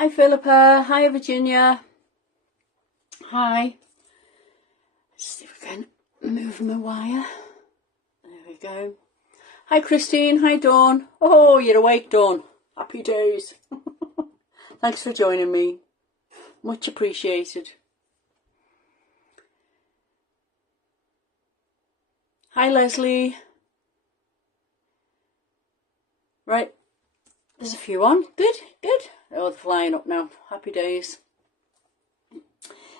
Hi Philippa, hi Virginia, hi. Let's see if we can move my wire. There we go. Hi Christine, hi Dawn. Oh, you're awake, Dawn. Happy days. Thanks for joining me. Much appreciated. Hi Leslie. Right, there's a few on. Good, good. Oh, they're flying up now. Happy days.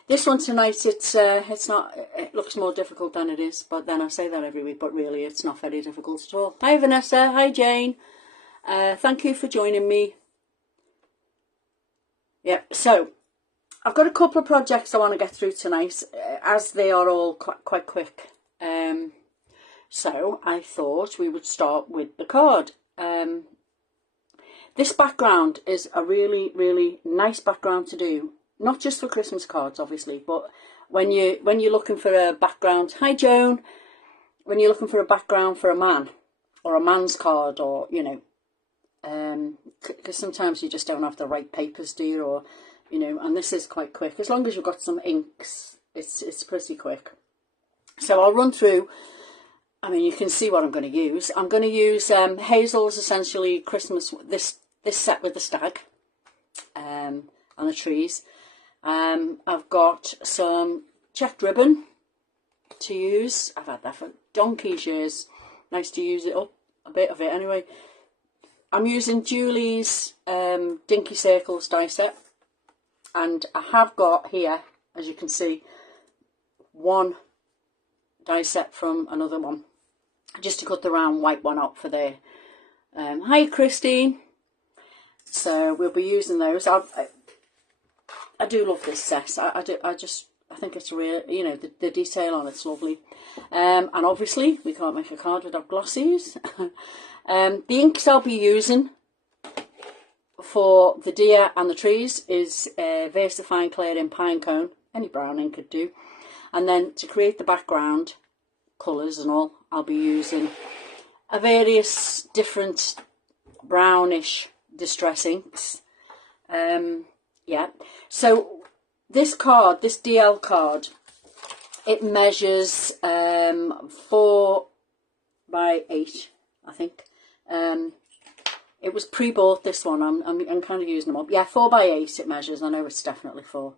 This one tonight, it's not. It looks more difficult than it is, but then I say that every week. But really, it's not very difficult at all. Hi Vanessa. Hi Jane. Thank you for joining me. Yeah. So I've got a couple of projects I want to get through tonight, as they are all quite quick. So I thought we would start with the card. This background is a really, really nice background to do. Not just for Christmas cards, obviously, but when you're looking for a background. Hi Joan. When you're looking for a background for a man, or a man's card, or because sometimes you just don't have the right papers, do you? Or and this is quite quick. As long as you've got some inks, it's pretty quick. So I'll run through. I mean, you can see what I'm going to use. I'm going to use Hazel's Essentially Christmas, this set with the stag and the trees. I've got some checked ribbon to use. I've had that for donkey's years. Nice to use it up, a bit of it anyway. I'm using Julie's Dinky Circles die set. And I have got here, as you can see, one die set from another one, just to cut the round white one out for there. Hi Christine. So we'll be using those. I do love this set. I think it's real. The detail on it's lovely. And obviously we can't make a card without glossies. The inks I'll be using for the deer and the trees is Versafine Clear in Pinecone. Any brown ink could do. And then to create the background colours and all, I'll be using a various different brownish distress inks. Yeah, so this card, this DL card, it measures 4 by 8, I think. It was pre-bought, this one. I'm kind of using them up. Yeah, 4 by 8 it measures. I know it's definitely 4.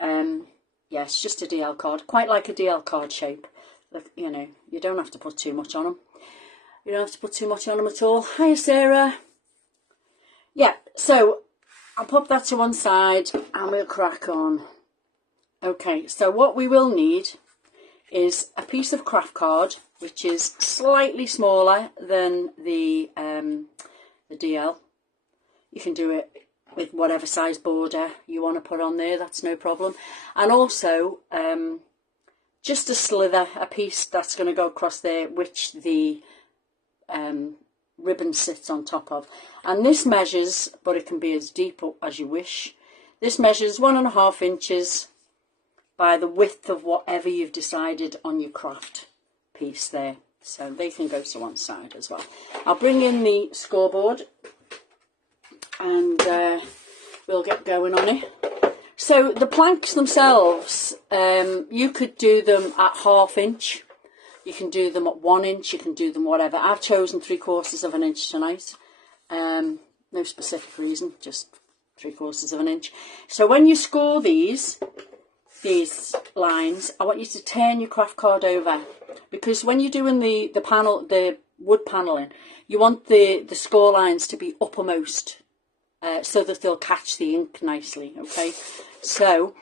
Yeah, it's just a DL card, quite like a DL card shape. Look, you don't have to put too much on them. You don't have to put too much on them at all. Hi, Sarah. Yeah, so I'll pop that to one side and we'll crack on. Okay, so what we will need is a piece of craft card, which is slightly smaller than the DL. You can do it with whatever size border you want to put on there, that's no problem. And also just a slither, a piece that's going to go across there, which the ribbon sits on top of. And this measures, but it can be as deep as you wish. This measures 1.5 inches by the width of whatever you've decided on your craft piece there. So they can go to one side as well. I'll bring in the scoreboard and we'll get going on it. So the planks themselves, you could do them at 1/2 inch. You can do them at 1 inch, you can do them whatever. I've chosen 3/4 inch tonight. No specific reason, just 3/4 inch. So when you score these lines, I want you to turn your craft card over, because when you're doing the wood paneling, you want the score lines to be uppermost, so that they'll catch the ink nicely. Okay, so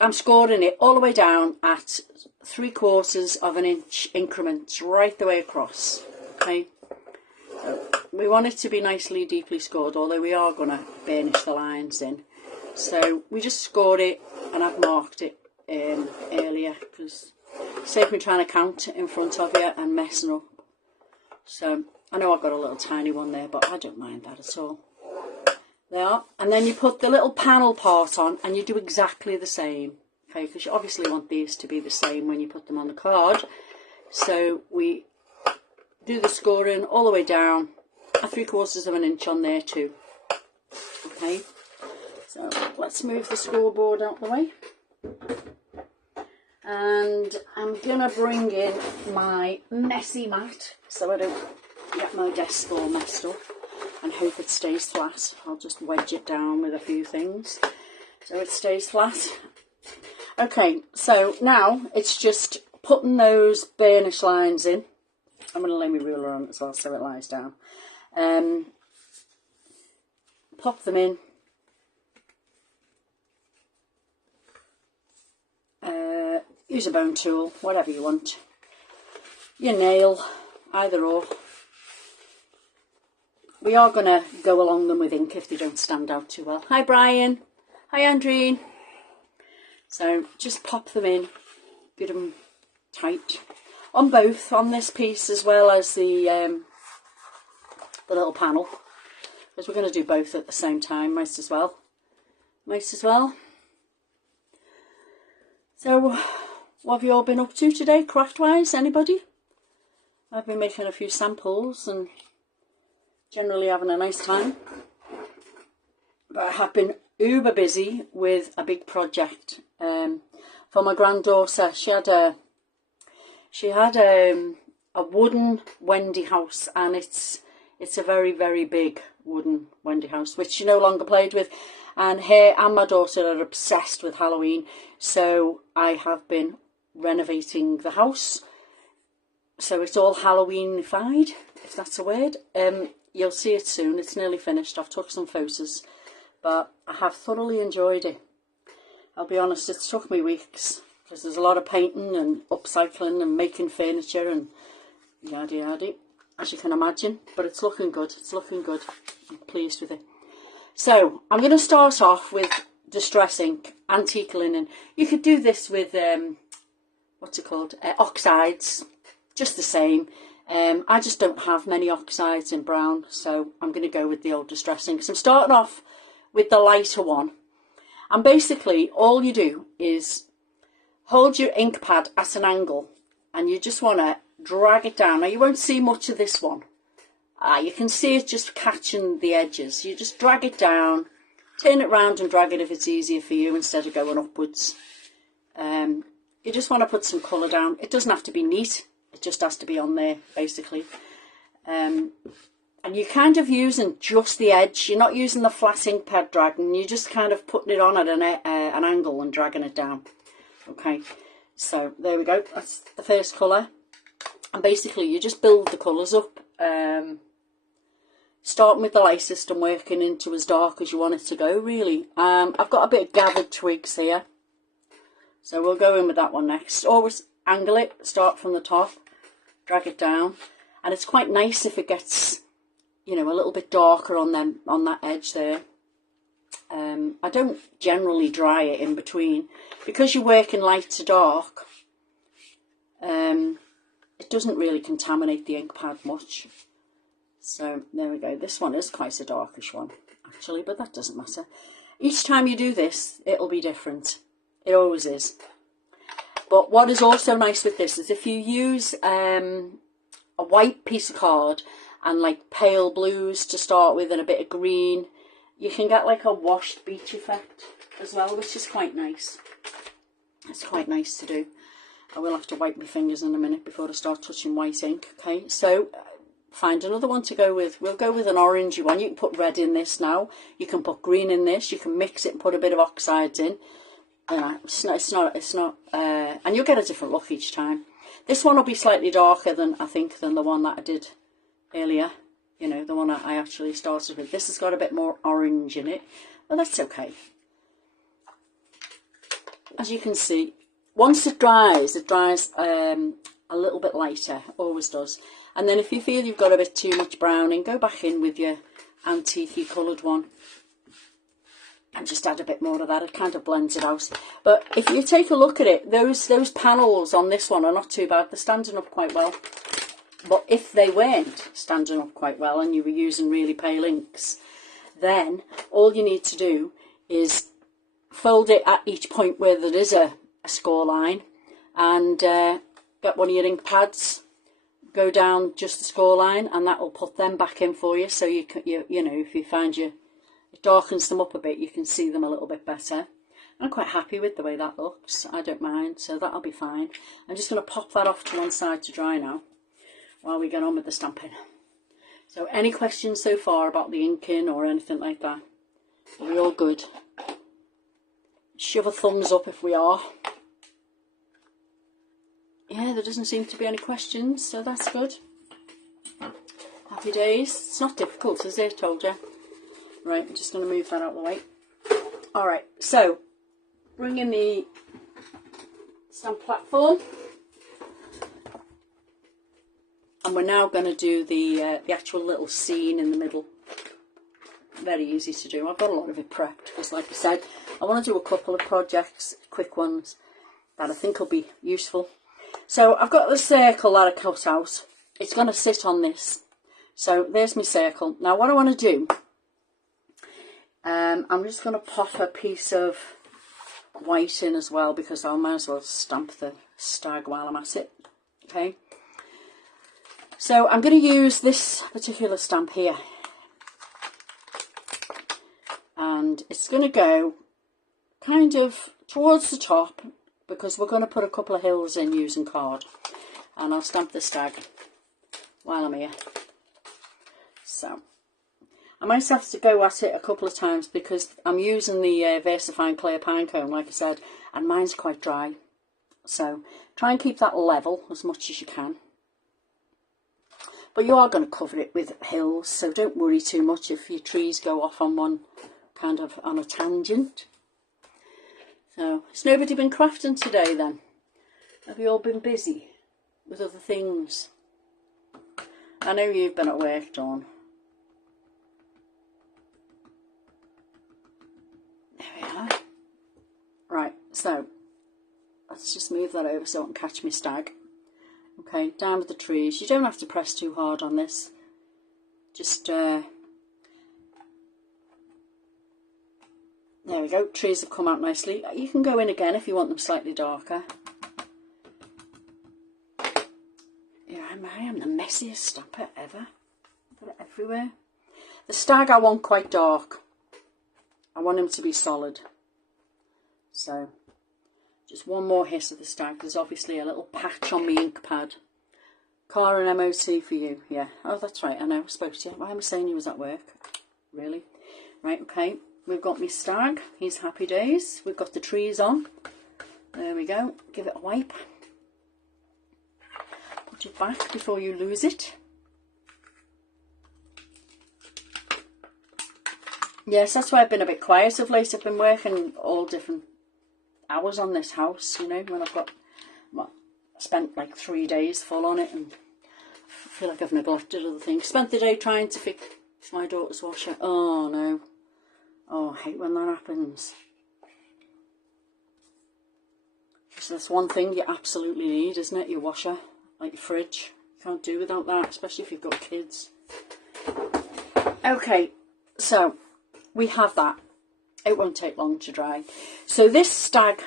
I'm scoring it all the way down at 3/4 inch increments right the way across. Okay, so we want it to be nicely deeply scored, although we are going to burnish the lines in. So we just scored it, and I've marked it earlier, because save me trying to count in front of you and messing up. So I know I've got a little tiny one there, but I don't mind that at all. There, and then you put the little panel part on, and you do exactly the same. Okay, because you obviously want these to be the same when you put them on the card. So we do the scoring all the way down, a 3/4 inch on there too. Okay, So let's move the scoreboard out the way. And I'm going to bring in my messy mat so I don't get my desk all messed up, and hope it stays flat. I'll just wedge it down with a few things so it stays flat. Okay, so now it's just putting those burnish lines in. I'm going to lay my ruler on as well so it lies down. Pop them in. Use a bone tool, whatever you want. Your nail, either or. We are going to go along them with ink if they don't stand out too well. Hi Brian. Hi Andreen. So just pop them in, get them tight. On both, on this piece as well as the little panel. Because we're going to do both at the same time, might as well. Might as well. So, what have you all been up to today, craft-wise? Anybody? I've been making a few samples and generally having a nice time. But I have been uber busy with a big project for my granddaughter. She had a wooden Wendy house, and it's a very, very big wooden Wendy house, which she no longer played with. And her and my daughter are obsessed with Halloween, so I have been renovating the house. So it's all Halloweenified, if that's a word. You'll see it soon. It's nearly finished. I've took some photos, but I have thoroughly enjoyed it. I'll be honest, it's took me weeks because there's a lot of painting and upcycling and making furniture and yada yada, as you can imagine. But it's looking good. It's looking good. I'm pleased with it. So I'm going to start off with distress ink, antique linen. You could do this with what's it called? Oxides, just the same. I just don't have many oxides in brown, so I'm going to go with the old distress ink. So I'm starting off with the lighter one. And basically all you do is hold your ink pad at an angle and you just want to drag it down. Now you won't see much of this one. You can see it just catching the edges. You just drag it down, turn it round and drag it if it's easier for you instead of going upwards. You just want to put some colour down. It doesn't have to be neat. It just has to be on there, basically. And you're kind of using just the edge. You're not using the flat ink pad dragging. You're just kind of putting it on at an angle and dragging it down. Okay, so there we go. That's the first colour. And basically you just build the colours up. Starting with the lightest and working into as dark as you want it to go, really. I've got a bit of gathered twigs here, so we'll go in with that one next. Always angle it, start from the top, drag it down, and it's quite nice if it gets, you know, a little bit darker on that edge there. I don't generally dry it in between because you're working light to dark. It doesn't really contaminate the ink pad much. So there we go. This one is quite a darkish one actually, but that doesn't matter. Each time you do this it'll be different. It always is. But what is also nice with this is if you use a white piece of card and like pale blues to start with and a bit of green, you can get like a washed beach effect as well, which is quite nice. It's quite nice to do. I will have to wipe my fingers in a minute before I start touching white ink. Okay, so find another one to go with. We'll go with an orangey one. You can put red in this now. You can put green in this. You can mix it and put a bit of oxides in. It's not, and you'll get a different look each time. This one will be slightly darker than the one that I did earlier. You know, the one that I actually started with. This has got a bit more orange in it, but that's okay. As you can see, once it dries a little bit lighter, always does. And then if you feel you've got a bit too much browning, go back in with your antique coloured one and just add a bit more of that. It kind of blends it out. But if you take a look at it, those panels on this one are not too bad. They're standing up quite well. But if they weren't standing up quite well and you were using really pale inks, then all you need to do is fold it at each point where there is a score line and get one of your ink pads, go down just the score line, and that will put them back in for you. So you know, if you find it darkens them up a bit, you can see them a little bit better. I'm quite happy with the way that looks. I don't mind, so that'll be fine. I'm just going to pop that off to one side to dry now while we get on with the stamping. So any questions so far about the inking or anything like that? Are we all good? Shove a thumbs up if we are. Yeah, there doesn't seem to be any questions, so that's good. Happy days. It's not difficult, is it? Told you. Right, I'm just going to move that out of the way. Alright, so bring in the stamp platform. And we're now going to do the actual little scene in the middle. Very easy to do. I've got a lot of it prepped because, like I said, I want to do a couple of projects, quick ones, that I think will be useful. So I've got the circle that I cut out. It's going to sit on this. So there's my circle. Now what I want to do, I'm just going to pop a piece of white in as well because I might as well stamp the stag while I'm at it. Okay. So I'm going to use this particular stamp here. And it's going to go kind of towards the top because we're going to put a couple of hills in using card. And I'll stamp the stag while I'm here. So I might have to go at it a couple of times because I'm using the VersaFine clear pine cone, like I said, and mine's quite dry. So try and keep that level as much as you can. But you are going to cover it with hills, so don't worry too much if your trees go off on one kind of on a tangent. So, has nobody been crafting today then? Have you all been busy with other things? I know you've been at work, Dawn. There we are. Right, so let's just move that over so I can catch my stag. Okay, down with the trees. You don't have to press too hard on this. Just, there we go. Trees have come out nicely. You can go in again if you want them slightly darker. Yeah, I am the messiest stamper ever. Got it everywhere. The stag I want quite dark. I want him to be solid. So, just one more hiss of the stag. There's obviously a little patch on my ink pad. Car and MOT for you. Yeah. Oh, that's right. I know. I spoke to you. Why am I saying he was at work? Really? Right, okay. We've got my stag. He's happy days. We've got the trees on. There we go. Give it a wipe. Put it back before you lose it. Yes, that's why I've been a bit quiet of late. I've been working all different hours on this house, you know, when I've got, well, I spent like 3 days full on it and I feel like I've neglected other things. Spent the day trying to fix my daughter's washer. Oh no. Oh, I hate when that happens. So that's one thing you absolutely need, isn't it? Your washer, like your fridge. You can't do without that, especially if you've got kids. Okay, so we have that. It won't take long to dry. So this stag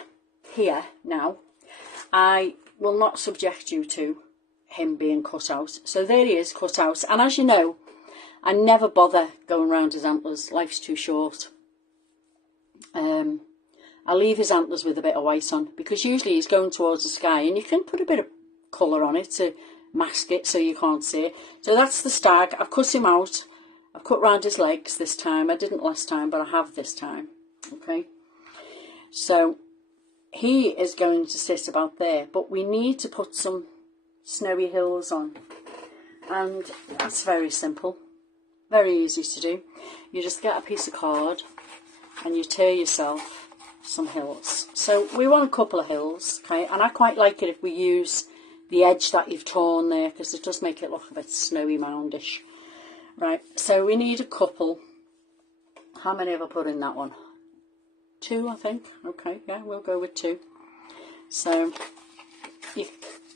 here now, I will not subject you to him being cut out. So there he is, cut out. And as you know, I never bother going around his antlers. Life's too short. I'll leave his antlers with a bit of white on because usually he's going towards the sky and you can put a bit of colour on it to mask it so you can't see it. So that's the stag. I've cut him out. I've cut round his legs this time. I didn't last time, but I have this time. Okay. So he is going to sit about there, but we need to put some snowy hills on. And that's very simple. Very easy to do. You just get a piece of card and you tear yourself some hills. So we want a couple of hills, okay? And I quite like it if we use the edge that you've torn there because it does make it look a bit snowy moundish. Right, so we need a couple. How many have I put in that one? 2, I think. Okay, yeah, we'll go with 2. So you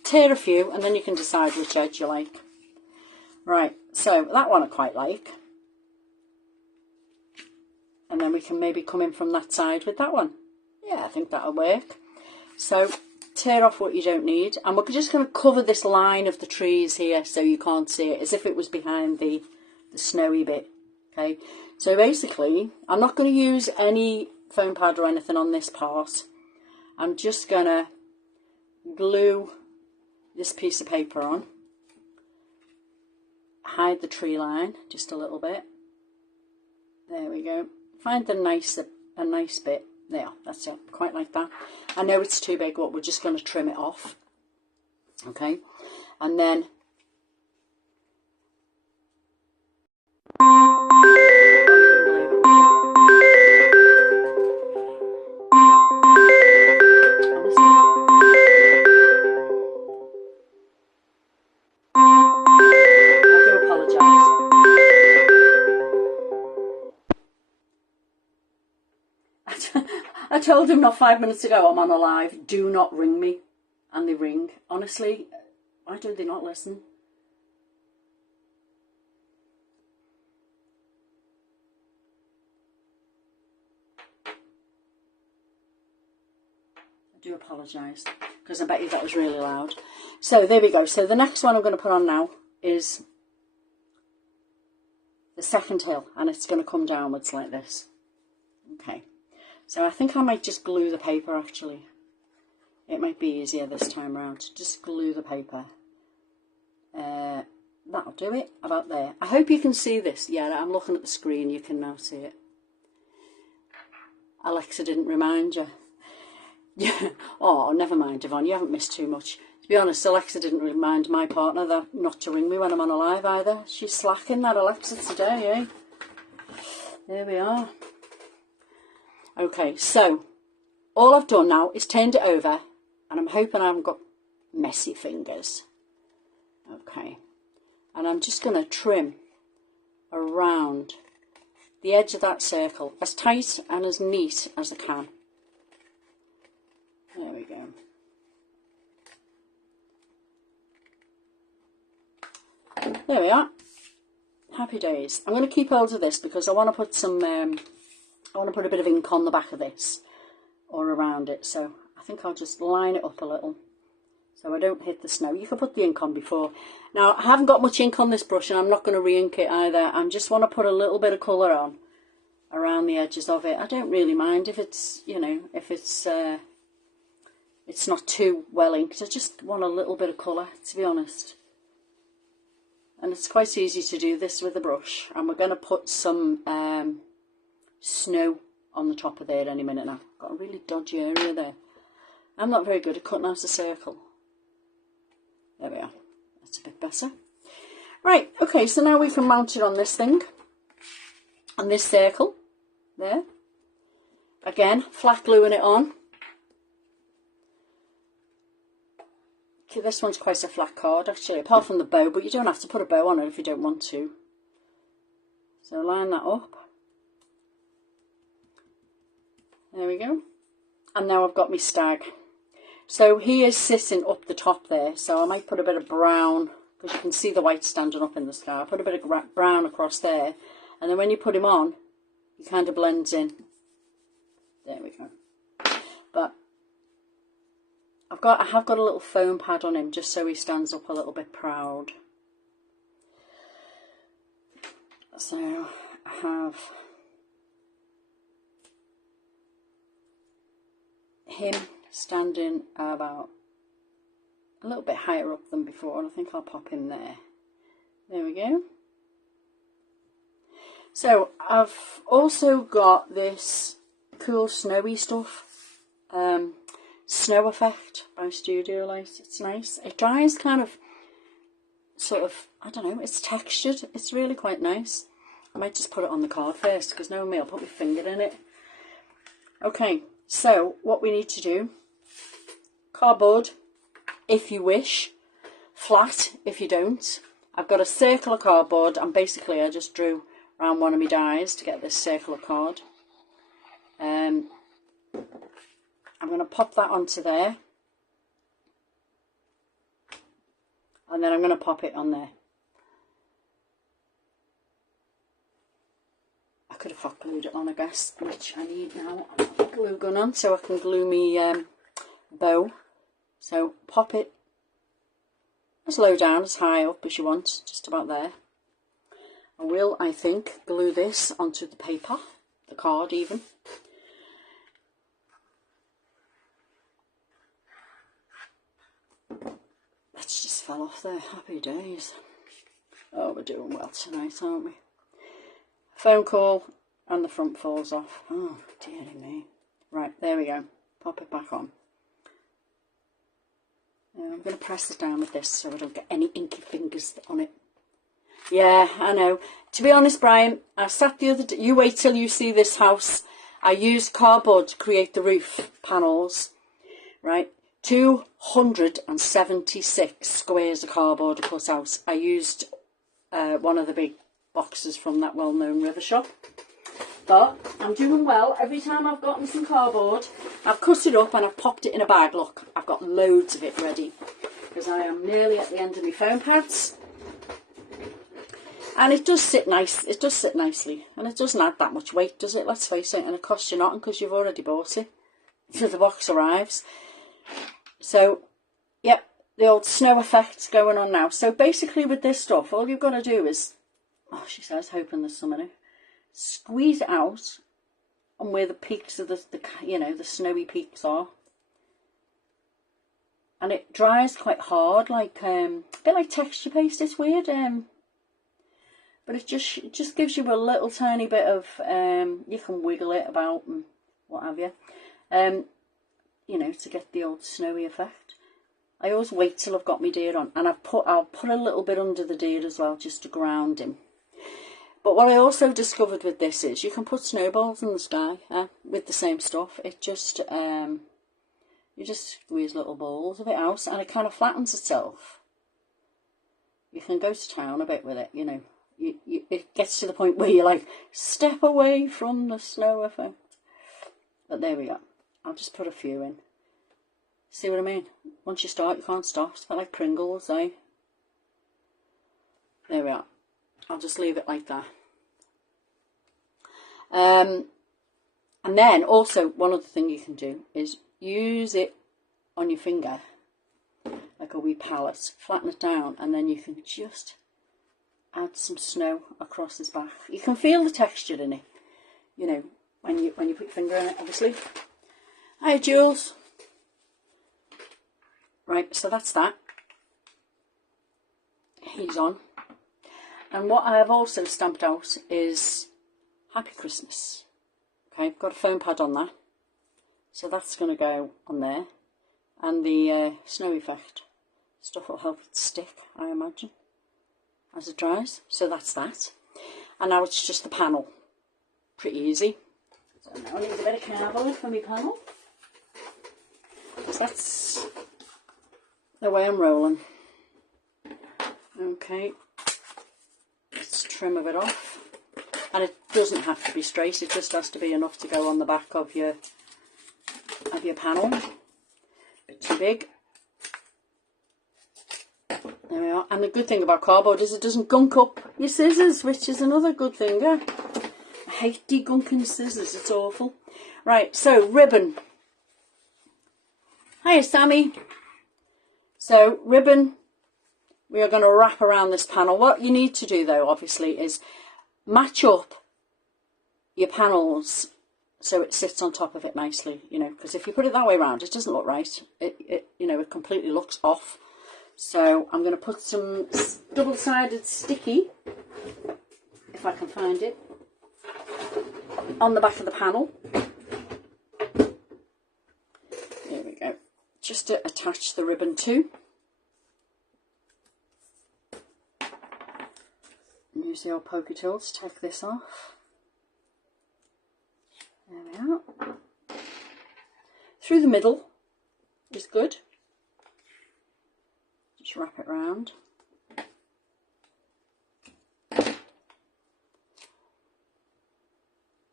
tear a few and then you can decide which edge you like. Right, so that one I quite like. And then we can maybe come in from that side with that one. Yeah, I think that'll work. So tear off what you don't need. And we're just going to cover this line of the trees here so you can't see it, as if it was behind the snowy bit. Okay, So basically, I'm not going to use any foam pad or anything on this part. I'm just going to glue this piece of paper on, hide the tree line just a little bit. There we go. Find a nice bit. There, that's it, quite like that. I know it's too big, but we're just going to trim it off. Okay, and then I told him not 5 minutes ago I'm on a live, do not ring me, and they ring. Honestly, why do they not listen? I do apologise, because I bet you that was really loud. So there we go. So the next one I'm going to put on now is the second hill, and it's going to come downwards like this. Okay. So I think I might just glue the paper actually. It might be easier this time around. Just glue the paper. That'll do it, about there. I hope you can see this. Yeah, I'm looking at the screen, you can now see it. Alexa didn't remind you. Yeah. Oh, never mind, Yvonne, you haven't missed too much. To be honest, Alexa didn't remind my partner that not to ring me when I'm on a live either. She's slacking, that Alexa, today, eh? There we are. Okay, so all I've done now is turned it over, and I'm hoping I haven't got messy fingers. Okay, and I'm just going to trim around the edge of that circle as tight and as neat as I can. There we go. There we are. Happy days. I'm going to keep hold of this because I want to put some I want to put a bit of ink on the back of this, or around it, so I think I'll just line it up a little so I don't hit the snow. You can put the ink on before. Now, I haven't got much ink on this brush, and I'm not going to re-ink it either. I just want to put a little bit of colour on around the edges of it. I don't really mind if it's, you know, if it's not too well inked. I just want a little bit of colour, to be honest. And it's quite easy to do this with a brush, and we're going to put some snow on the top of there any minute now. Got a really dodgy area there. I'm not very good at cutting out a circle. There we are. That's a bit better. Right, okay, so now we can mount it on this thing, on this circle there. Again, flat gluing it on. Okay, this one's quite a flat card actually, apart from the bow, but you don't have to put a bow on it if you don't want to. So line that up. There we go. And now I've got my stag. So he is sitting up the top there, so I might put a bit of brown, because you can see the white standing up in the sky. I'll put a bit of brown across there, and then when you put him on, he kind of blends in. There we go. But I have got a little foam pad on him, just so he stands up a little bit proud. So I have him standing about a little bit higher up than before, and I think I'll pop him there. There we go. So I've also got this cool snowy stuff, Snow Effect by Studio Light. It's nice. It dries kind of, sort of, I don't know, it's textured. It's really quite nice. I might just put it on the card first, because knowing me, I'll put my finger in it. Okay, so what we need to do, cardboard if you wish, flat if you don't. I've got a circle of cardboard, and basically I just drew around one of my dies to get this circle of card. I'm going to pop that onto there, and then I'm going to pop it on there. I could have hot glued it on, I guess, which I need now. I'll put a glue gun on so I can glue me bow. So pop it as low down, as high up as you want, just about there. I will, I think, glue this onto the paper, the card even. That's just fell off there. Happy days. Oh, we're doing well tonight, aren't we? Phone call and the front falls off. Oh, dearie me. Right, there we go. Pop it back on. Now I'm going to press it down with this so I don't get any inky fingers on it. Yeah, I know. To be honest, Brian, I sat the other day. You wait till you see this house. I used cardboard to create the roof panels, right? 276 squares of cardboard to cut out. I used one of the big boxes from that well-known river shop. But I'm doing well. Every time I've gotten some cardboard, I've cut it up and I've popped it in a bag. Look, I've got loads of it ready because I am nearly at the end of my foam pads. And it does sit nice. It does sit nicely. And it doesn't add that much weight, does it? Let's face it. And it costs you nothing because you've already bought it. So the box arrives. So, yep, the old snow effect's going on now. So basically with this stuff, all you've got to do is, oh, she says, hoping there's some in it, squeeze it out and where the peaks of the you know, the snowy peaks are. And it dries quite hard, like a bit like texture paste. It's weird, but it just gives you a little tiny bit of you can wiggle it about and what have you. You know, to get the old snowy effect. I always wait till I've got my deer on, and I'll put a little bit under the deer as well, just to ground him. But what I also discovered with this is you can put snowballs in the sky with the same stuff. It just you just squeeze little balls of it out, and it kind of flattens itself. You can go to town a bit with it, you know. It gets to the point where you're like, step away from the snow effect. But there we go. I'll just put a few in. See what I mean? Once you start, you can't stop. It's like Pringles, eh? There we are. I'll just leave it like that. And then also, one other thing you can do is use it on your finger, like a wee palette. Flatten it down, and then you can just add some snow across his back. You can feel the texture in it, you know, when you put your finger in it, obviously. Hi, Jules. Right, so that's that. He's on. And what I have also stamped out is Happy Christmas. Okay, I've got a foam pad on that. So that's going to go on there. And the snow effect stuff will help it stick, I imagine, as it dries. So that's that. And now it's just the panel. Pretty easy. So now I need a bit of cardboard for my panel. So that's the way I'm rolling. Okay, let's trim a bit off. And it doesn't have to be straight, it just has to be enough to go on the back of your panel. A bit too big. There we are. And the good thing about cardboard is it doesn't gunk up your scissors, which is another good thing. I hate degunking scissors, it's awful. Right, so ribbon. Hiya, Sammy. So ribbon, we are going to wrap around this panel. What you need to do though, obviously, is match up your panels so it sits on top of it nicely, you know, because if you put it that way around, it doesn't look right. It you know, it completely looks off. So I'm going to put some double-sided sticky, if I can find it, on the back of the panel. There we go. Just to attach the ribbon to. And use the old pokey tool to take this off. There we are. Through the middle is good. Just wrap it round.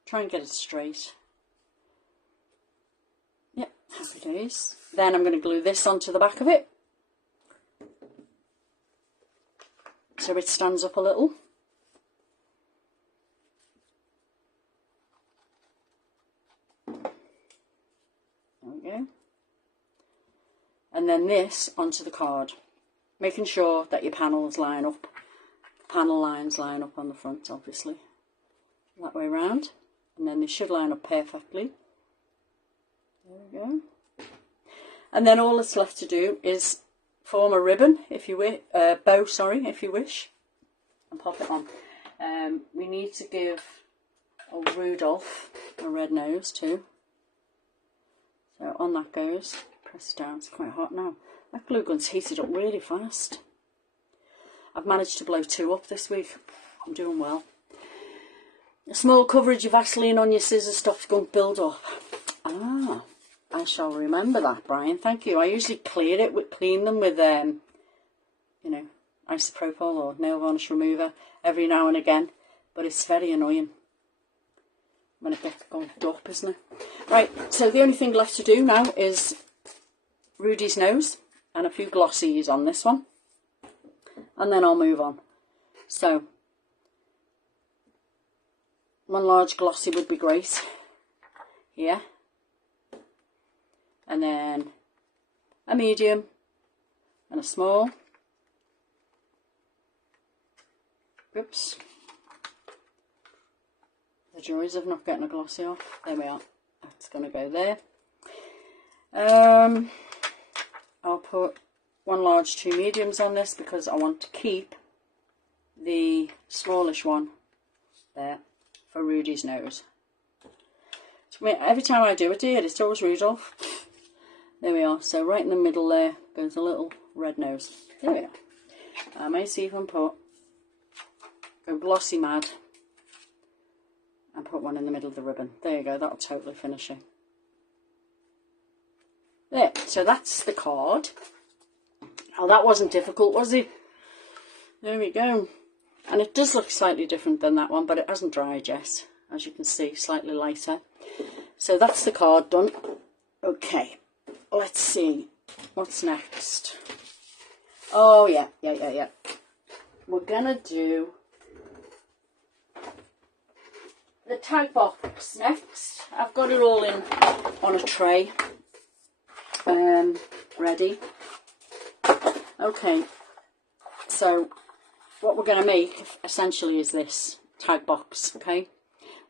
Try and get it straight. Yep, happy days. Then I'm going to glue this onto the back of it, so it stands up a little. There we go. And then this onto the card, making sure that your panels line up panel lines line up on the front, obviously. That way round. And then they should line up perfectly. There we go. And then all that's left to do is form a ribbon, if you wish, bow, sorry, if you wish, and pop it on. We need to give old Rudolph a red nose too. So on that goes. Press it down. It's quite hot now. That glue gun's heated up really fast. I've managed to blow 2 up this week. I'm doing well. A small coverage of Vaseline on your scissors stops gunk build up. Ah, I shall remember that, Brian. Thank you. I usually clean them with, you know, isopropyl or nail varnish remover every now and again. But it's very annoying when it gets gunked up, isn't it? Right, so the only thing left to do now is Rudy's nose and a few glossies on this one. And then I'll move on. So, one large glossy would be great. Here. And then a medium and a small. Oops. The joys of not getting a glossy off. There we are. That's going to go there. I'll put 1 large, 2 mediums on this because I want to keep the smallish one there for Rudy's nose. So every time I do it here, it's always Rudolph. There we are. So right in the middle there goes a little red nose. There we are. I may see if I can go glossy mad and put one in the middle of the ribbon. There you go. That'll totally finish it. There. So that's the card. Oh, that wasn't difficult, was it? There we go. And it does look slightly different than that one, but it hasn't dried yet. As you can see, slightly lighter. So that's the card done. Okay, let's see. What's next? Oh, yeah. We're going to do the tag box next. I've got it all in on a tray. Ready. Okay, so what we're going to make essentially is this tag box, okay,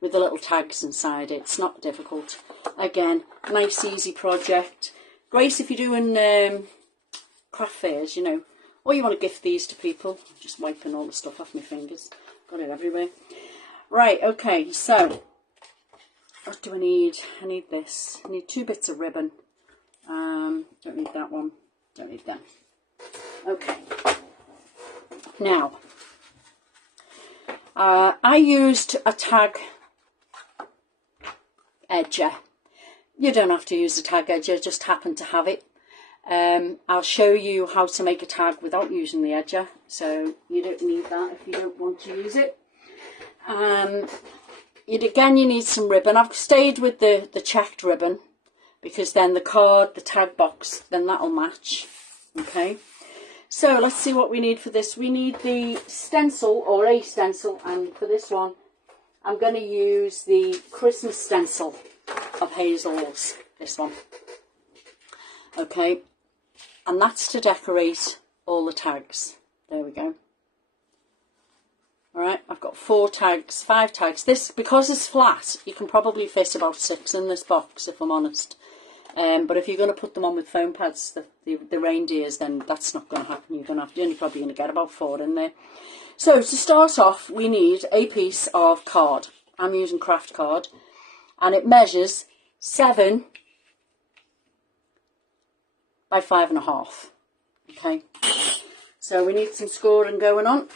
with the little tags inside it. It's not difficult. Again, nice easy project. Great if you're doing craft fairs, you know, or you want to gift these to people. Just wiping all the stuff off my fingers. Got it everywhere. Right, okay, so what do I need? I need this. I need 2 bits of ribbon. Don't need that one. Don't need that. Okay. Now, I used a tag edger. You don't have to use a tag edger, just happen to have it. I'll show you how to make a tag without using the edger, so you don't need that if you don't want to use it. Again, you need some ribbon. I've stayed with the checked ribbon because then the card, the tag box, then that'll match. Okay, so let's see what we need for this. We need the stencil or a stencil, and for this one I'm going to use the Christmas stencil of Hazel's, this one. Okay, and that's to decorate all the tags. There we go. Alright, I've got 4 tags, 5 tags. This, because it's flat, you can probably fit about 6 in this box, if I'm honest. But if you're going to put them on with foam pads, the reindeers, then that's not going to happen. You're only probably going to get about 4 in there. So to start off, we need a piece of card. I'm using craft card, and it measures 7 by 5.5. Okay, so we need some scoring going on.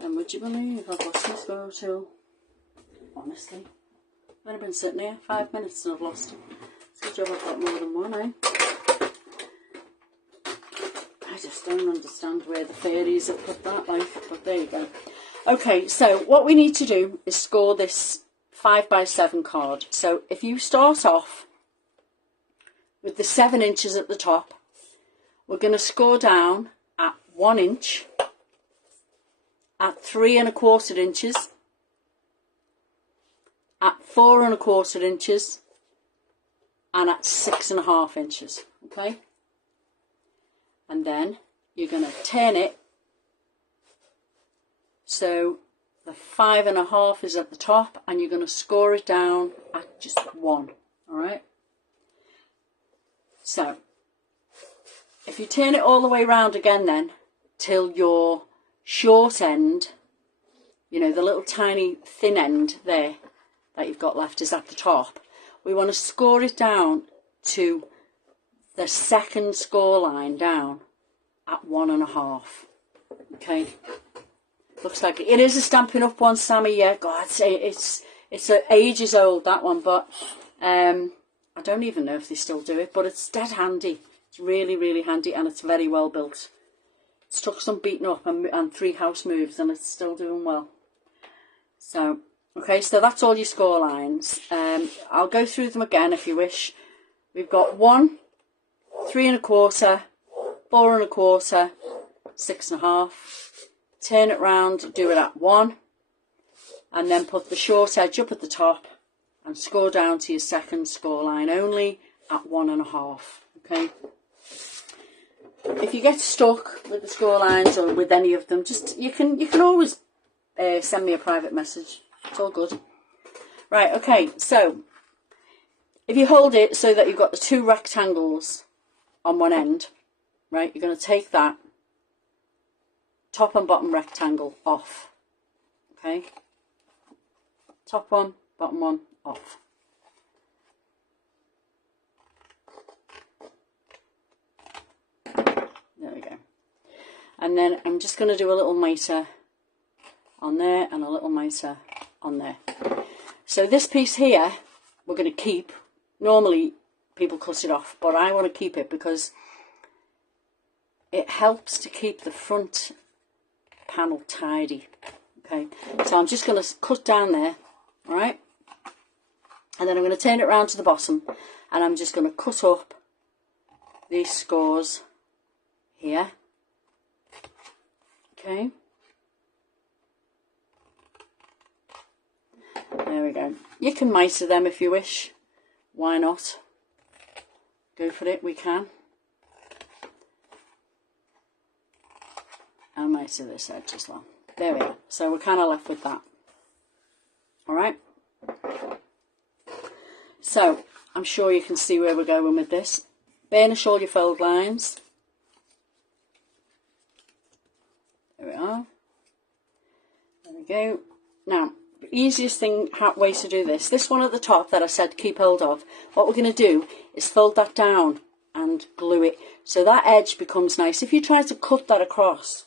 And would you believe I've lost my score tool? Honestly, I've only been sitting here 5 minutes and I've lost it. It's a good job I've got more than one, eh? I just don't understand where the fairies have put that, like, but there you go. Okay, so what we need to do is score this 5 by 7 card. So if you start off with the 7 inches at the top, we're going to score down at 1 inch, at 3¼ inches, at 4¼ inches, and at 6½ inches. Okay, and then you're going to turn it so the 5.5 is at the top, and you're going to score it down at just 1. All right. So if you turn it all the way around again then till your short end, you know, the little tiny thin end there that you've got left is at the top, we want to score it down to the second score line down at 1.5. Okay. Looks like it is a Stampin' Up one, Sammy. Yeah, God, it's ages old, that one, but I don't even know if they still do it, but it's dead handy. It's really, really handy, and it's very well built. It's took some beating up and 3 house moves, and it's still doing well. So, okay, so that's all your score lines. I'll go through them again if you wish. We've got 1, 3.25, 4.25, 6.5. Turn it round, do it at 1, and then put the short edge up at the top and score down to your second score line only at 1.5. Okay. If you get stuck with the score lines or with any of them, just you can always send me a private message. It's all good. Right. Okay. So if you hold it so that you've got the 2 rectangles on one end, right, you're going to take that top and bottom rectangle off. Okay. Top one, bottom one off. There we go. And then I'm just going to do a little mitre on there and a little mitre on there. So this piece here we're going to keep. Normally people cut it off, but I want to keep it because it helps to keep the front panel tidy. Okay, so I'm just going to cut down there, all right, and then I'm going to turn it around to the bottom, and I'm just going to cut up these scores here. Okay, there we go. You can mitre them if you wish. Why not? Go for it. We can. I might do this edge as well. There we go. So we're kind of left with that. All right. So I'm sure you can see where we're going with this. Burnish all your fold lines. There we are. There we go. Now, the easiest way to do this, this one at the top that I said keep hold of, what we're going to do is fold that down and glue it so that edge becomes nice. If you try to cut that across,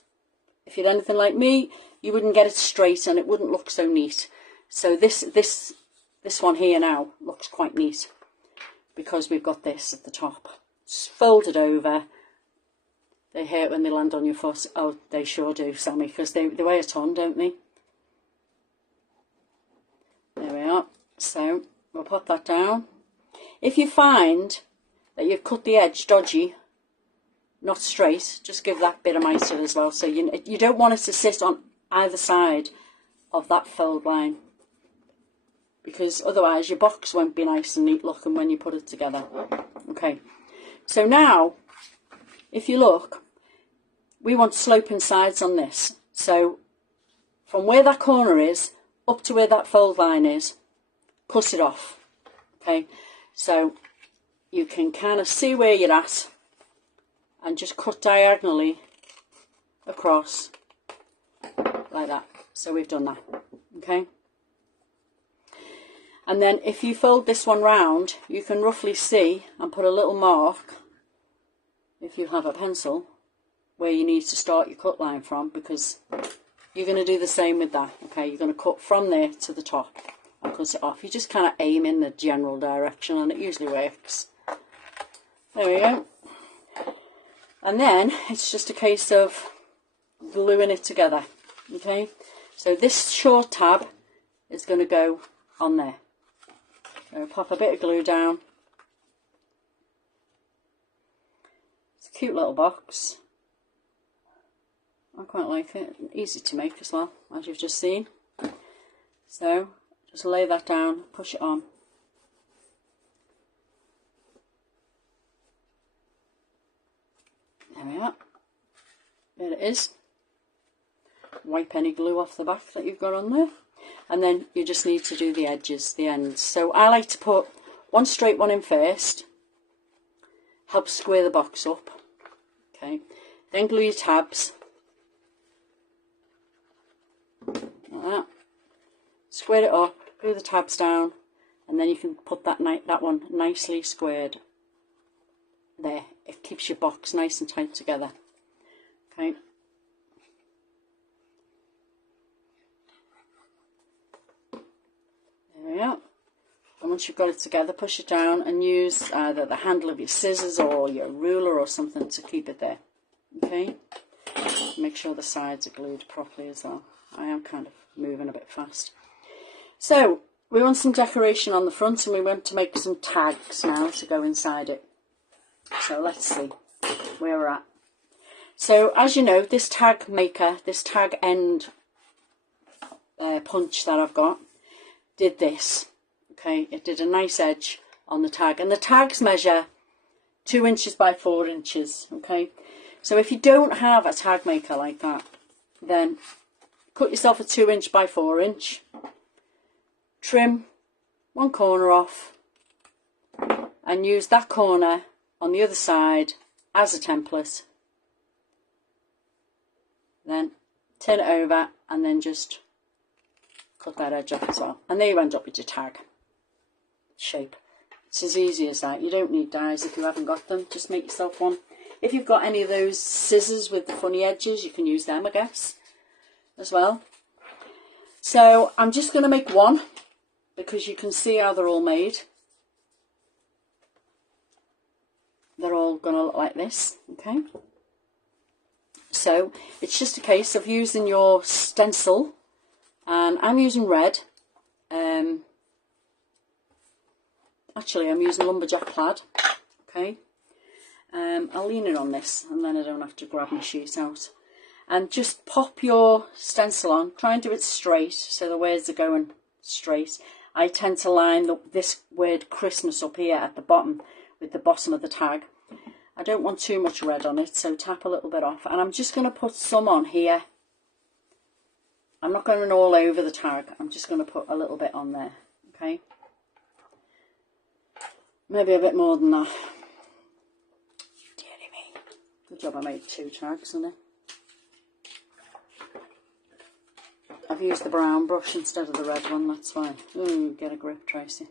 if you're anything like me, you wouldn't get it straight and it wouldn't look so neat. So this one here now looks quite neat because we've got this at the top. Just fold it over. They hurt when they land on your foot. Oh, they sure do, Sammy, because they weigh a ton, don't they? There we are. So we'll put that down. If you find that you've cut the edge dodgy, not straight, just give that bit of mitre as well. So you don't want it to sit on either side of that fold line, because otherwise your box won't be nice and neat looking when you put it together. Okay, so now if you look, we want sloping sides on this. So from where that corner is up to where that fold line is, cut it off. Okay, so you can kind of see where you're at and just cut diagonally across like that. So we've done that. Okay, and then if you fold this one round, you can roughly see and put a little mark, if you have a pencil, where you need to start your cut line from, because you're going to do the same with that. Okay, you're going to cut from there to the top and cut it off. You just kind of aim in the general direction and it usually works. There we go. And then it's just a case of gluing it together. Okay, so this short tab is going to go on there. So pop a bit of glue down. It's a cute little box. I quite like it. Easy to make as well, as you've just seen. So just lay that down, push it on. There There we are. There it is. Wipe any glue off the back that you've got on there. And then you just need to do the edges, the ends. So I like to put one straight one in first. Help square the box up. Okay. Then glue your tabs. Like that. Square it up, glue the tabs down, and then you can put that one nicely squared. There. It keeps your box nice and tight together. Okay. There we are. And once you've got it together, push it down and use either the handle of your scissors or your ruler or something to keep it there. Okay. Make sure the sides are glued properly as well. I am kind of moving a bit fast. So we want some decoration on the front, and we want to make some tags now to go inside it. So let's see where we're at. So as you know, this tag maker, this tag end punch that I've got, did this. Okay, it did a nice edge on the tag, and the tags measure 2 inches by 4 inches. Okay, so if you don't have a tag maker like that, then cut yourself a 2 inch by 4 inch, trim one corner off, and use that corner on the other side as a template. Then turn it over and then just cut that edge off as well. And there you end up with your tag shape. It's as easy as that. You don't need dies if you haven't got them. Just make yourself one. If you've got any of those scissors with funny edges, you can use them, I guess, as well. So I'm just going to make one because you can see how they're all made. They're all going to look like this, okay? So it's just a case of using your stencil, and I'm using red. Actually, I'm using lumberjack plaid, okay? I'll lean it on this, and then I don't have to grab my sheet out. And just pop your stencil on. Try and do it straight, so the words are going straight. I tend to line this word Christmas up here at the bottom with the bottom of the tag. I don't want too much red on it, so tap a little bit off. And I'm just going to put some on here. I'm not going all over the tag. I'm just going to put a little bit on there, okay? Maybe a bit more than that. Dearie me. Good job I made 2 tags, isn't it? I've used the brown brush instead of the red one, that's why. Ooh, get a grip, Tracy.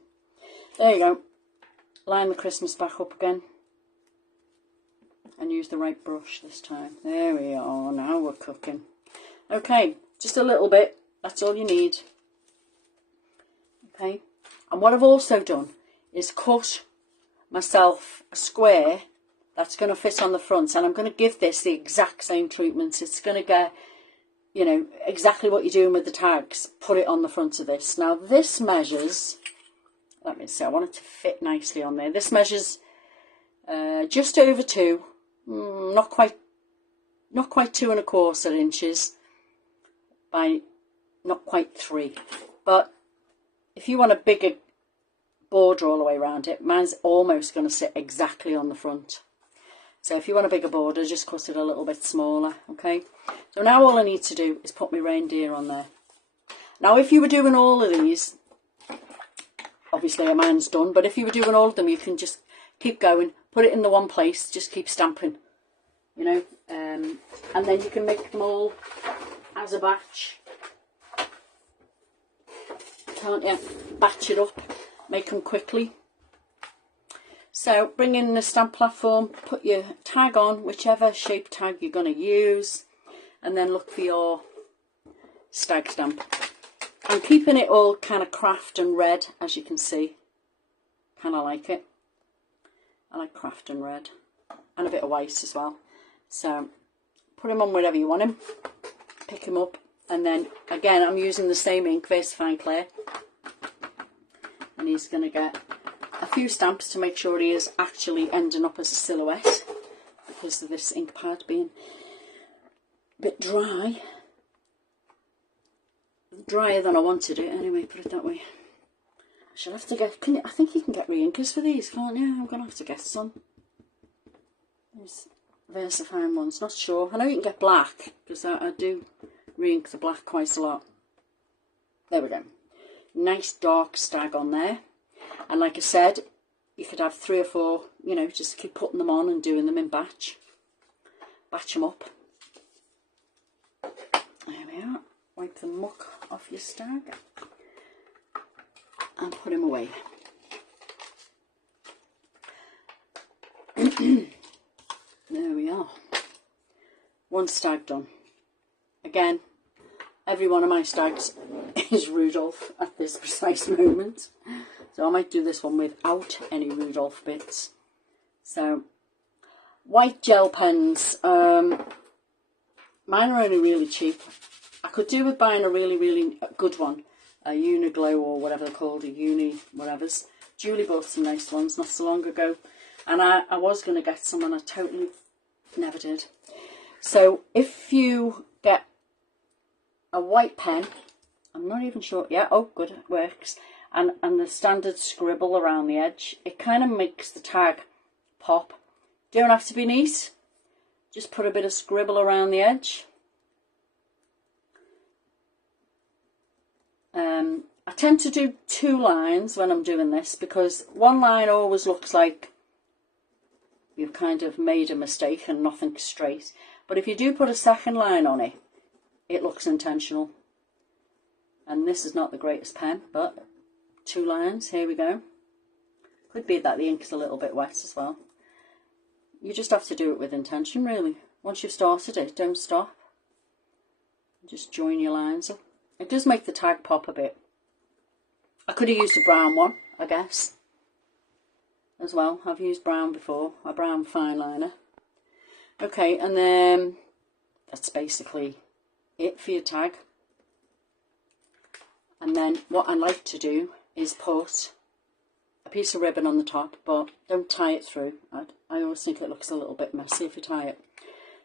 There you go. Line the Christmas back up again. And use the right brush this time. There we are, now we're cooking. Okay, just a little bit, that's all you need. Okay, and what I've also done is cut myself a square that's going to fit on the front, and I'm going to give this the exact same treatment. It's going to get, you know, exactly what you're doing with the tags. Put it on the front of this. Now this measures, let me see, I want it to fit nicely on there. This measures just over 2, not quite 2 1/4 inches by not quite 3. But if you want a bigger border all the way around it, mine's almost going to sit exactly on the front. So if you want a bigger border, just cut it a little bit smaller, okay? So now all I need to do is put my reindeer on there. Now if you were doing all of these, obviously mine's done, but if you were doing all of them, you can just keep going, put it in the one place, just keep stamping, you know, and then you can make them all as a batch, can't you? Batch it up, make them quickly. So bring in the stamp platform, put your tag on, whichever shape tag you're going to use, and then look for your stag stamp. I'm keeping it all kind of craft and red, as you can see. Kind of like it. I like craft and red, and a bit of white as well. So put him on wherever you want him, pick him up, and then again I'm using the same ink, VersaFine Clear, and he's going to get a few stamps to make sure he is actually ending up as a silhouette, because of this ink pad being a bit dry. Drier than I wanted it anyway, put it that way. I shall have to get, I think you can get re-inkers for these, can't you? I'm going to have to get some. VersaFine ones, not sure. I know you can get black, because I do re-ink the black quite a lot. There we go. Nice dark stag on there. And like I said, you could have 3 or 4, you know, just keep putting them on and doing them in batch. Batch them up. There we are. Wipe the muck off your stag. And put him away. There we are. One stag done. Again, every one of my stags is Rudolph at this precise moment. So I might do this one without any Rudolph bits. So, white gel pens. Mine are only really cheap. I could do with buying a really good one. A Uniglow or whatever they're called, a Uni whatevers. Julie bought some nice ones not so long ago. And I was going to get some and I totally never did. So if you get a white pen, I'm not even sure, yeah, oh good, it works. And the standard scribble around the edge, it kind of makes the tag pop. Don't have to be neat, just put a bit of scribble around the edge. I tend to do 2 lines when I'm doing this because 1 line always looks like you've kind of made a mistake and nothing's straight. But if you do put a 2nd line on it, it looks intentional. And this is not the greatest pen, but 2 lines, here we go. Could be that the ink's a little bit wet as well. You just have to do it with intention, really. Once you've started it, don't stop. Just join your lines up. It does make the tag pop a bit. I could have used a brown one, I guess, as well. I've used brown before, a brown fine liner. Okay, and then that's basically it for your tag. And then what I like to do is put a piece of ribbon on the top, but don't tie it through. I always think it looks a little bit messy if you tie it.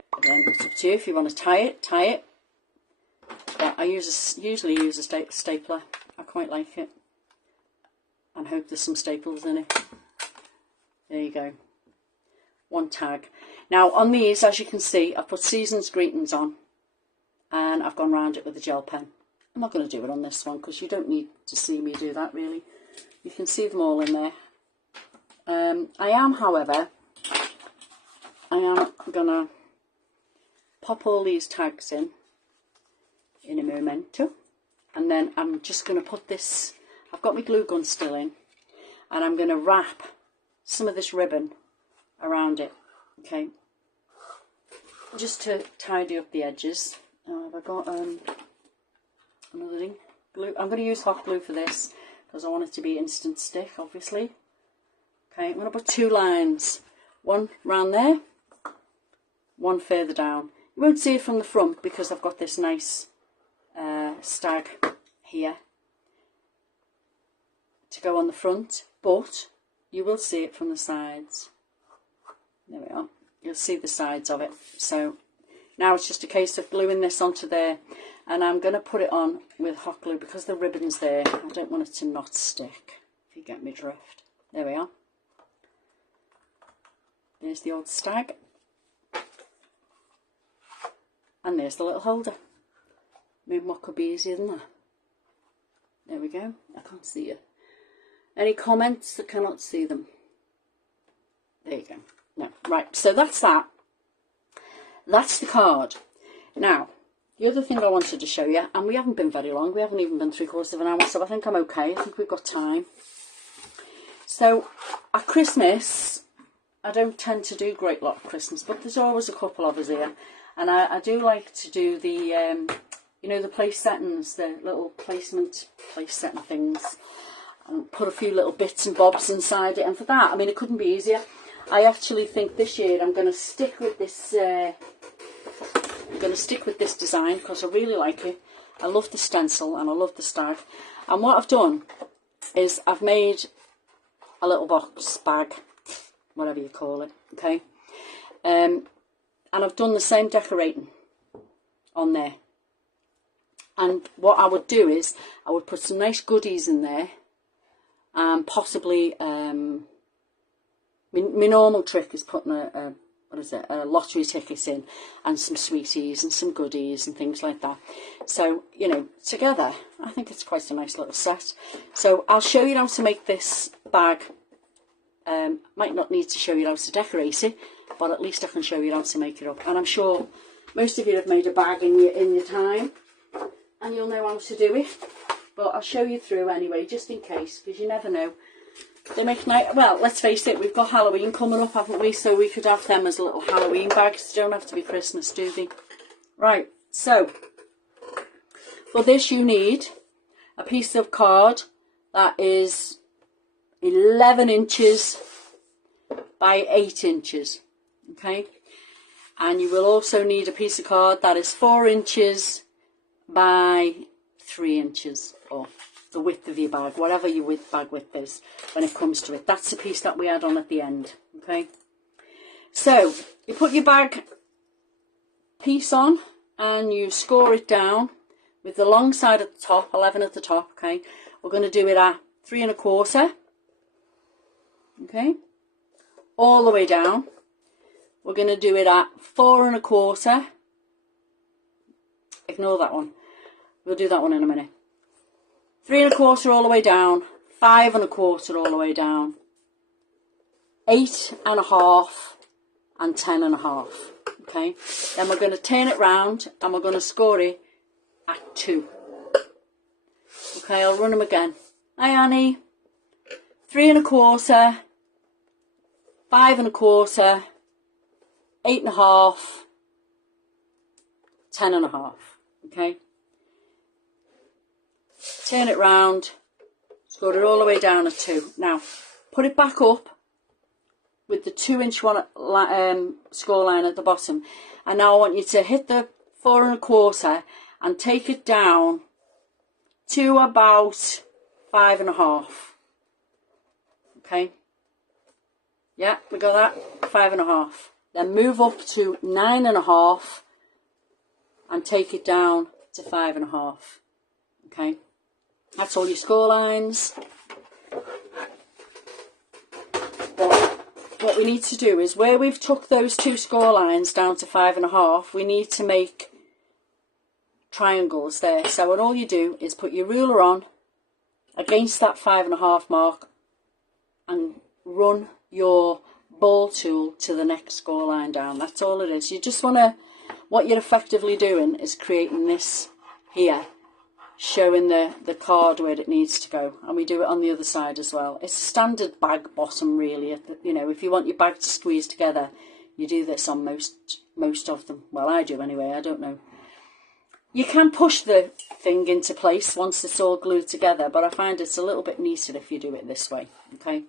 But then it's up to you. If you want to tie it, tie it. Yeah, I usually use a stapler. I quite like it. And hope there's some staples in it. There you go. 1 tag. Now on these, as you can see, I've put Season's Greetings on. And I've gone round it with a gel pen. I'm not going to do it on this one because you don't need to see me do that really. You can see them all in there. I am, however, going to pop all these tags in a momento. And then I'm just going to put this, I've got my glue gun still in, and I'm going to wrap some of this ribbon around it, okay, just to tidy up the edges. Have I got another thing? Glue. I'm going to use hot glue for this because I want it to be instant stick, obviously. Okay, I'm going to put 2 lines, 1 round there, 1 further down. You won't see it from the front because I've got this nice stag here to go on the front, but you will see it from the sides. There we are. You'll see the sides of it. So now it's just a case of gluing this onto there, and I'm going to put it on with hot glue because the ribbon's there. I don't want it to not stick, if you get me drift. There we are. There's the old stag. And there's the little holder. I mean, what could be easier than that? There we go. I can't see you. Any comments? I cannot see them. There you go. No, right. So that's that. That's the card. Now, the other thing I wanted to show you, and we haven't been very long. We haven't even been 3/4 of an hour, so I think I'm okay. I think we've got time. So, at Christmas, I don't tend to do a great lot of Christmas, but there's always a couple of us here. And I do like to do the, you know, the place settings, the little place setting things, and put a few little bits and bobs inside it. And for that, I mean, it couldn't be easier. I actually think this year I'm going to stick with this. Design because I really like it. I love the stencil and I love the stag. And what I've done is I've made a little box bag, whatever you call it. Okay, and I've done the same decorating on there. And what I would do is I would put some nice goodies in there, and possibly my normal trick is putting a what is it, lottery tickets in, and some sweeties and some goodies and things like that. So, you know, together, I think it's quite a nice little set. So I'll show you how to make this bag. Might not need to show you how to decorate it, but at least I can show you how to make it up. And I'm sure most of you have made a bag in your time, and you'll know how to do it. But I'll show you through anyway, just in case, because you never know. They make nice. Well, let's face it, we've got Halloween coming up, haven't we? So we could have them as little Halloween bags. They don't have to be Christmas, do they? Right, so for this you need a piece of card that is 11 inches by 8 inches, okay? And you will also need a piece of card that is 4 inches by 3 inches, or the width of your bag, whatever your bag width is when it comes to it. That's the piece that we add on at the end, okay? So you put your bag piece on and you score it down with the long side at the top, 11 at the top, okay? We're going to do it at 3 1/4, okay? All the way down. We're going to do it at 4 1/4. Ignore that one. We'll do that one in a minute. 3 1/4 all the way down, 5 1/4 all the way down, 8 1/2 and 10 1/2. Okay, then we're going to turn it round and we're going to score it at 2. Okay, I'll run them again. Hi Annie. 3 1/4, 5 1/4, 8 1/2, 10 1/2. Okay. Turn it round, score it all the way down at 2. Now, put it back up with the 2 inch one score line at the bottom. And now I want you to hit the 4 1/4 and take it down to about 5 1/2. Okay? Yeah, we got that? 5 1/2. Then move up to 9 1/2 and take it down to 5 1/2. Okay? That's all your score lines. But what we need to do is where we've took those 2 score lines down to 5 1/2, we need to make triangles there. So what all you do is put your ruler on against that 5 1/2 mark and run your ball tool to the next score line down. That's all it is. You just want to, what you're effectively doing is creating this here, showing the card where it needs to go, and we do it on the other side as well. It's standard bag bottom really. You know, if you want your bag to squeeze together, you do this on most of them. Well, I do anyway, I don't know. You can push the thing into place once it's all glued together, but I find it's a little bit neater if you do it this way, okay?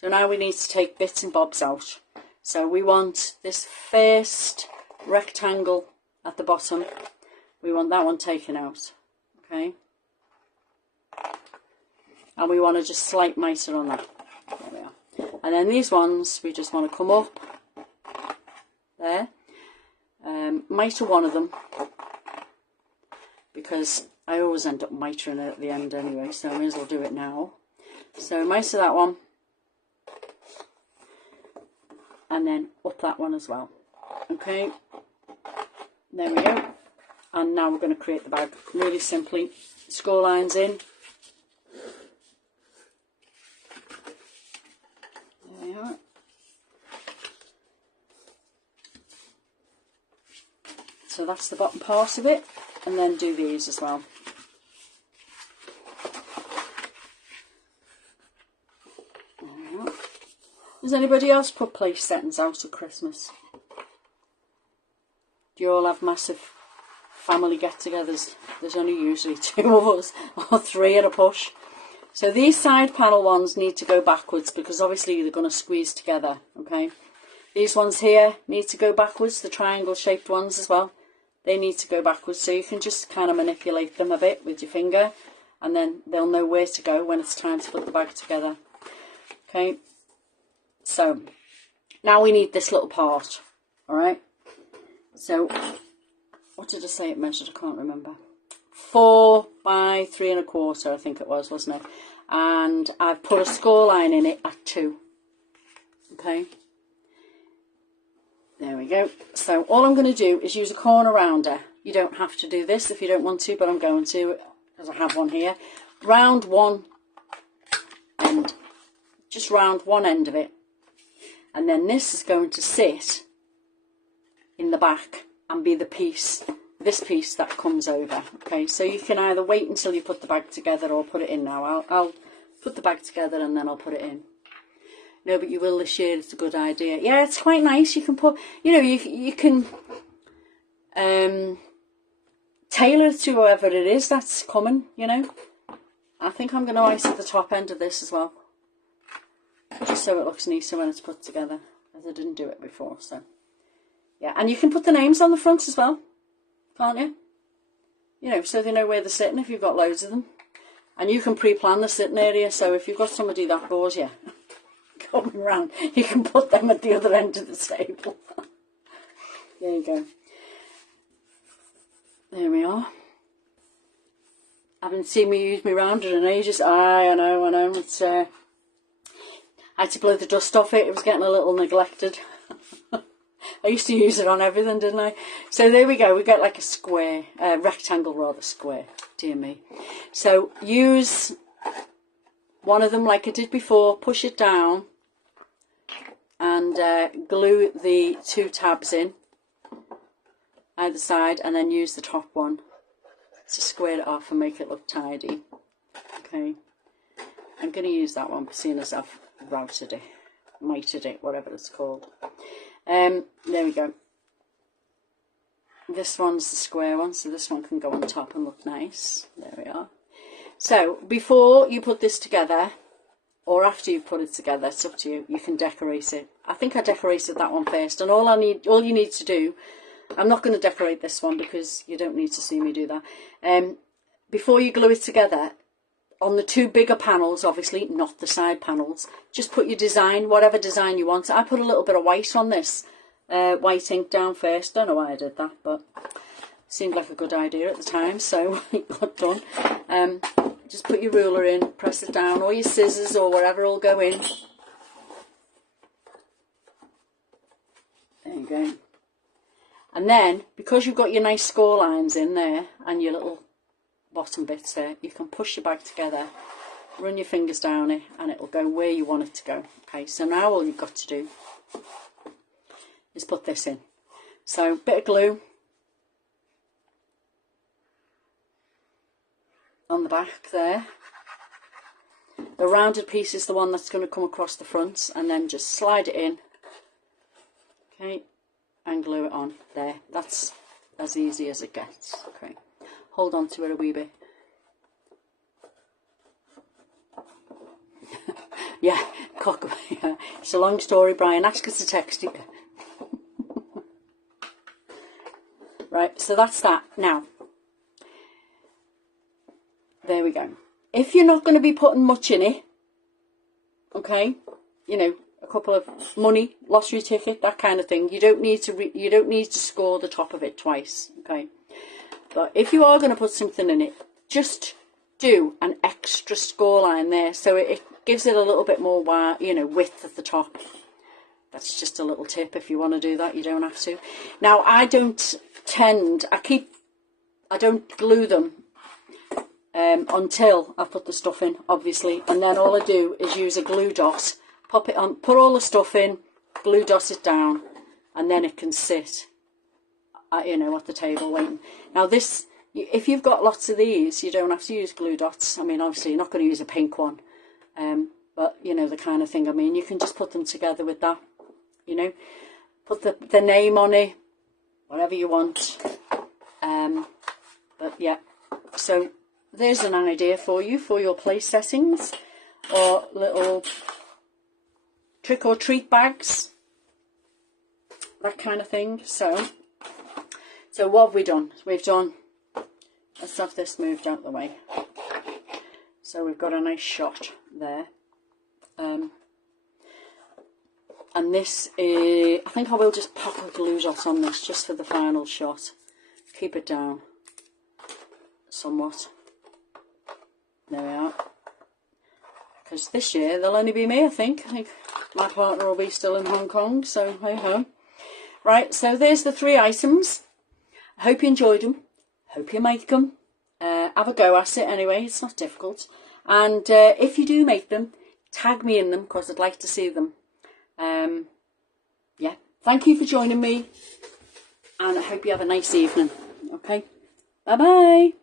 So now we need to take bits and bobs out. So we want this first rectangle at the bottom, we want that one taken out. Okay, and we want to just slight mitre on that. There we are. And then these ones, we just want to come up there, mitre one of them, because I always end up mitring it at the end anyway, so I may as well do it now. So mitre that one, and then up that one as well. Okay, there we go. And now we're going to create the bag really simply. Score lines in. There we are. So that's the bottom part of it. And then do these as well. There we are. Does anybody else put place settings out at Christmas? Do you all have massive family get-togethers? There's only usually 2 of us, or 3 at a push. So these side panel ones need to go backwards because obviously they're going to squeeze together, okay? These ones here need to go backwards, the triangle shaped ones as well. They need to go backwards, so you can just kind of manipulate them a bit with your finger and then they'll know where to go when it's time to put the bag together. Okay, so now we need this little part, alright? So, what did I say it measured? I can't remember. 4 by 3 1/4, I think it was, wasn't it? And I've put a score line in it at 2. Okay. There we go. So all I'm going to do is use a corner rounder. You don't have to do this if you don't want to, but I'm going to, because I have one here. Round one end, just round one end of it. And then this is going to sit in the back and be the piece, this piece that comes over. Okay, so you can either wait until you put the bag together or put it in now. I'll put the bag together and then I'll put it in. No, but you will this year, it's a good idea. Yeah, it's quite nice. You can put, you know, you can tailor it to whoever it is that's coming, you know. I think I'm going to ice at the top end of this as well, just so it looks nicer when it's put together, as I didn't do it before. So yeah, and you can put the names on the front as well, can't you? You know, so they know where they're sitting if you've got loads of them. And you can pre-plan the sitting area, so if you've got somebody that bores you coming round, you can put them at the other end of the table. There you go. There we are. Haven't seen me use my rounder in ages. I know. It's I had to blow the dust off it. It was getting a little neglected. I used to use it on everything, didn't I? So there we go. We get like a square, rectangle rather, square. Dear me. So use one of them like I did before. Push it down and glue the two tabs in either side, and then use the top one to square it off and make it look tidy. Okay, I'm going to use that one, seeing as I've routed it, mitered it, whatever it's called. There we go. This one's the square one, so this one can go on top and look nice. There we are. So before you put this together, or after you put it together, it's up to you. You can decorate it. I think I decorated that one first, and all you need to do. I'm not going to decorate this one because you don't need to see me do that. Before you glue it together, on the two bigger panels, obviously, not the side panels, just put your design, whatever design you want. I put a little bit of white on this, white ink down first. Don't know why I did that, but it seemed like a good idea at the time, so it got done. Just put your ruler in, press it down, or your scissors or whatever will go in. There you go. And then, because you've got your nice score lines in there and your little bottom bits there, you can push your bag together, run your fingers down it, and it'll go where you want it to go. Okay, so now all you've got to do is put this in. So, bit of glue on the back there. The rounded piece is the one that's going to come across the front, and then just slide it in. Okay. And glue it on there. That's as easy as it gets. Okay, hold on to it a wee bit. Yeah, cock. Yeah. It's a long story, Brian. Ask us to text you. Right, so that's that. Now, there we go. If you're not going to be putting much in it, okay, you know, a couple of money, lottery ticket, that kind of thing. You don't need to score the top of it twice, okay? But if you are going to put something in it, just do an extra score line there, so it gives it a little bit more, you know, width at the top. That's just a little tip. If you want to do that, you don't have to. Now, I don't glue them until I put the stuff in, obviously, and then all I do is use a glue dot. Pop it on, put all the stuff in, glue dot it down, and then it can sit, you know, at the table waiting. Now this, if you've got lots of these, you don't have to use glue dots. I mean, obviously you're not going to use a pink one, but you know, the kind of thing. I mean, you can just put them together with that, you know, put the name on it, whatever you want. But yeah, so there's an idea for you for your place settings or little trick or treat bags, that kind of thing. So what have we done? We've done, let's have this moved out of the way. So we've got a nice shot there. And this is, I think I will just pop a glue dot on this just for the final shot. Keep it down somewhat. There we are. Because this year there'll only be me, I think. My partner will be still in Hong Kong, so hey ho. Right, so there's the 3 items. I hope you enjoyed them. Hope you make them. Have a go at it anyway, it's not difficult. And if you do make them, tag me in them because I'd like to see them. Yeah, thank you for joining me, and I hope you have a nice evening. Okay, bye-bye.